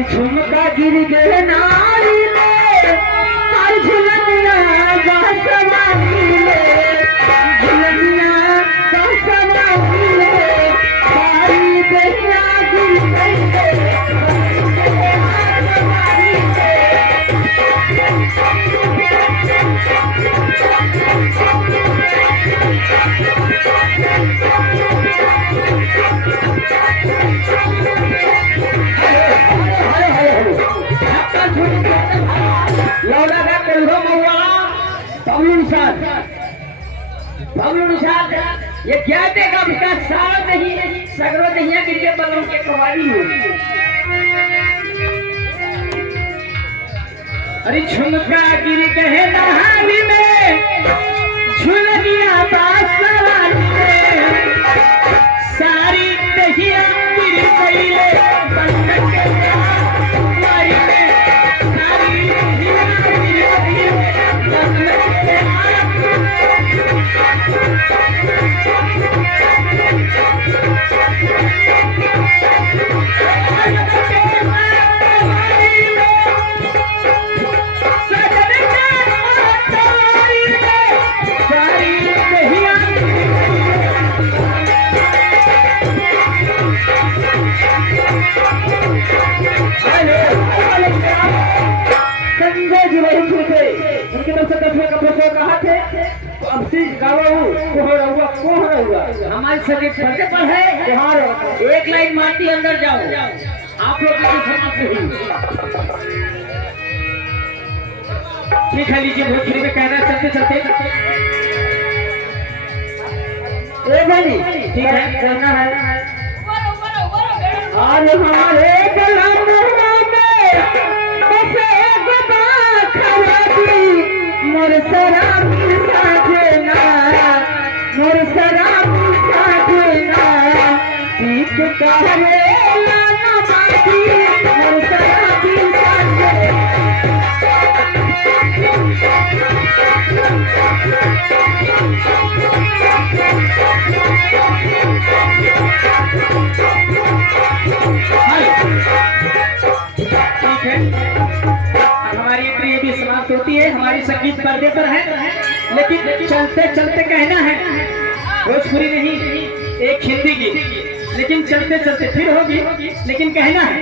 कि झुमका गिर गए नारी में हर झुलनिया बासवानी में झुलनिया बासवानी में सारी दहिया गिर गई ये क्या देगा विकास सारा नहीं सगरो नहीं गिर के बलम के कवारी हो। अरे झुमका गिर गए नहानी में झुलनिया बासवानी में सारी दहिया गिर गई बंधन के मारी में सारी दहिया गिर गई बंधन के संजय जी वही थे उनके तरफ से 10 लाख पैसे कहा थे तो अब से हमारे शरीर फटे पर है त्योहार एक लाइन मारती अंदर जाओ आप लोग सीख लीजिए भोजपुरी में कहना चलते चलते ठीक है करना है आज हमारे मोर शराबी साजना मोर शराबी साजना पीक कहरे लाना बाकी मोर शराबी साजना होती है हमारी संगीत पर्दे पर है लेकिन चलते चलते कहना है भोजपुरी नहीं एक हिंदी की लेकिन चलते चलते फिर होगी लेकिन कहना है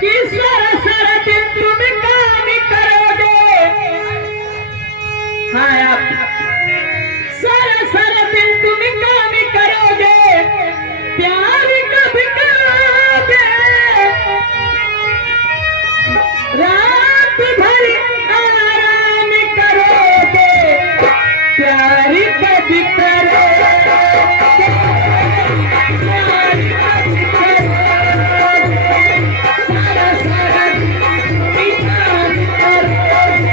कि सारा सारा दिन तुम काम करोगे। हाँ आप सारा सारा दिन तुम काम करोगे प्यार कब करोगे रात भर आराम करोगे प्यार कब करोगे सारा सारा काम करोगे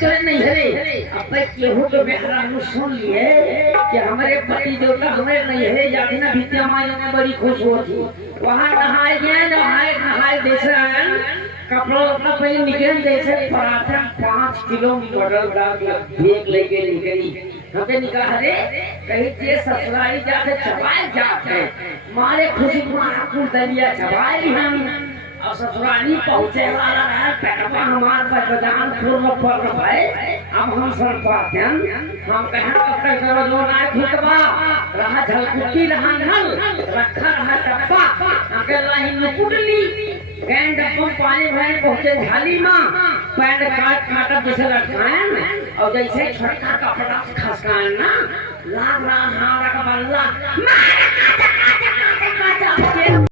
चले नहीं हरे अब केहू के बेहरा सुन लिए कि हमारे पति देवता हमें नहीं है जाति ना बीते हमारे बड़ी खुश होती वहाँ नहाए गए नहाए देश कपड़ा अपना पहले निकल जैसे पराठा 5 किलो मॉडल भेग लेके निकली हमें निकला हरे कहीं से ससुराली जाके चबाए जाते मारे खुशी कुल दलिया चबाए भी हम और ससुराली पहुँचे वाला है पैटवा हमार बजान पूर्ण पर भाई अब हम सर पाते हैं हम कहें कब करो जो ना खितवा रहा झलकुटी रहा नल रखा रहा टप्पा अकेला ही नुकुटली गैंड डब्बा पानी भर पहुँचे झाली माँ पैंट काट जैसे लटकाए और जैसे छोटा कपड़ा खसकाए ना लाग रहा हारा का बल्ला